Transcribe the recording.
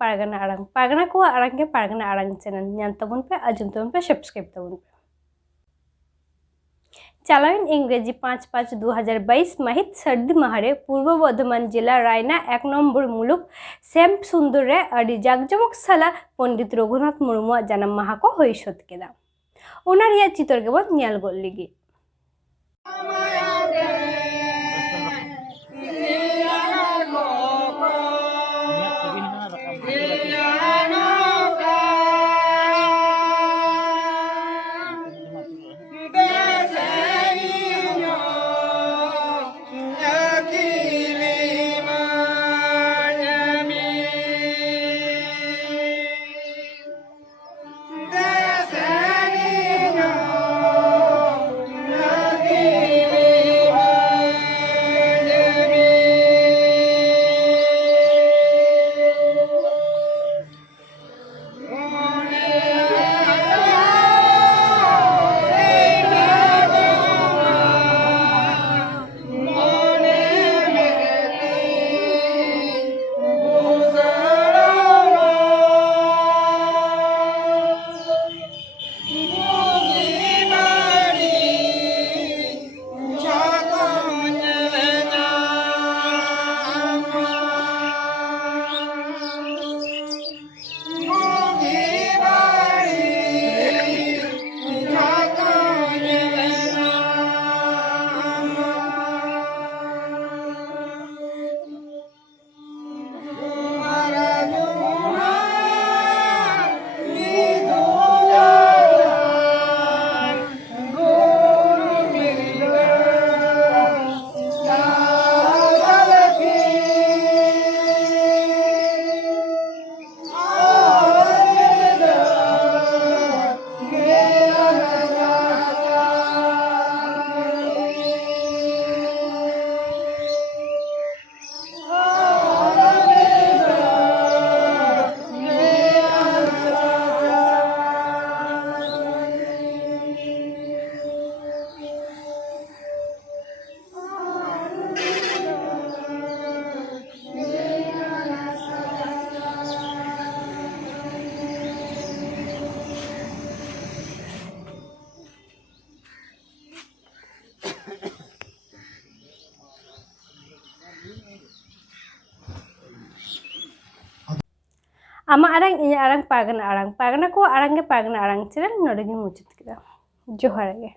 ᱯᱟᱨᱜᱟᱱᱟ ᱟᱲᱟᱝ ᱯᱟᱨᱜᱟᱱᱟ ᱠᱚᱣᱟᱜ ᱟᱲᱟᱝ ᱜᱮ ᱯᱟᱨᱜᱟᱱᱟ ᱟᱲᱟᱝ ᱪᱮᱱᱮᱞ ᱧᱮᱞ ᱛᱟᱵᱚᱱ ᱯᱮ, ᱟᱸᱡᱚᱢ ᱛᱟᱵᱚᱱ ᱯᱮ, সাবস্ক্রাইব ᱛᱟᱵᱚᱱ ᱯᱮ। চালাইন ইংরেজি 5/5/2022 মাহিত সর্দি মাহারে পূর্ব বর্ধমান জেলা রায়না 1 নম্বর মুলুক শ্যাম সুন্দর রে আদি জাকজমক সালা পণ্ডিত রঘুনাথ মুর্মুᱣᱟᱜ জানাম মাহা ᱠᱚ ᱦᱩᱭ ᱥᱟᱹᱛ ᱠᱮᱫᱟ। ᱚᱱᱟ ᱨᱮᱭᱟᱜ ᱪᱤᱛᱟᱹᱨ ᱜᱮᱵᱚᱱ ᱧᱮᱞ ᱜᱚᱫ ᱞᱮᱜᱮ। ᱟᱢᱟᱜ ᱟᱲᱟᱝ ᱤᱧᱟᱹᱜ ᱟᱲᱟᱝ ᱯᱟᱨᱜᱟᱱᱟ ᱠᱚᱣᱟᱜ ᱟᱲᱟᱝ ᱜᱮ ᱯᱟᱨᱜᱟᱱᱟ ᱟᱲᱟᱝ ᱪᱮᱱᱮᱞ ᱱᱚᱰᱮ ᱜᱤᱧ ᱢᱩᱪᱟᱹᱫ ᱠᱮᱫᱟ। ᱡᱚᱦᱟᱨ ᱜᱮ।